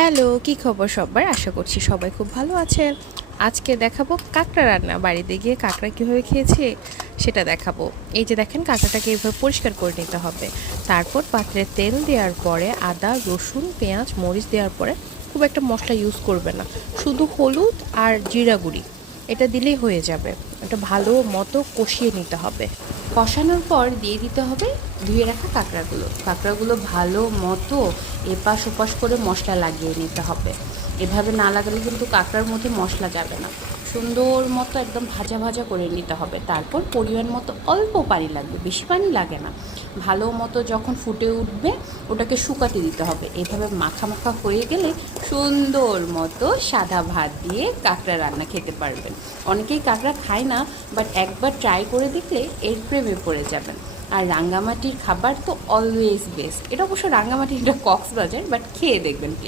Hello, কি খবর সবার? আশা করছি সবাই খুব ভালো আছেন। আজকে দেখাবো কাঁকড়া রান্না। বাড়িতে গিয়ে কাঁকড়া কীভাবে খেয়েছি সেটা দেখাবো। এই যে দেখেন, কাঁকড়াটাকে এভাবে পরিষ্কার করে নিতে হবে। তারপর পাত্রে তেল দেওয়ার পরে আদা, রসুন, পেঁয়াজ, মরিচ দেওয়ার পরে খুব একটা মশলা ইউজ করবে না, শুধু হলুদ আর জিরা গুঁড়ি এটা দিলেই হয়ে যাবে। এটা ভালো মতো কষিয়ে নিতে হবে। কষানোর পর দিয়ে দিতে হবে ধুয়ে রাখা কাঁকড়াগুলো ভালো মতো এপাশ ওপাশ করে মশলা লাগিয়ে নিতে হবে। এভাবে না লাগালে কিন্তু কাঁকড়ার মধ্যে মশলা যাবে না। সুন্দর মতো একদম ভাজা ভাজা করে নিতে হবে। তারপর পরিমাণ মতো অল্প পানি লাগবে, বেশি পানি লাগে না। ভালো মতো যখন ফুটে উঠবে ওটাকে শুকাতে দিতে হবে। এভাবে মাখা মাখা হয়ে গেলে সুন্দর মতো সাদা ভাত দিয়ে কাঁকড়া রান্না খেতে পারবেন। অনেকেই কাঁকড়া খায় না, বাট একবার ট্রাই করে দেখলে এর প্রেমে পড়ে যাবেন। আর রাঙ্গামাটির খাবার তো অলওয়েজ বেস্ট। এটা অবশ্য রাঙ্গামাটির, এটা কক্সবাজার, বাট খেয়ে দেখবেন প্লিজ।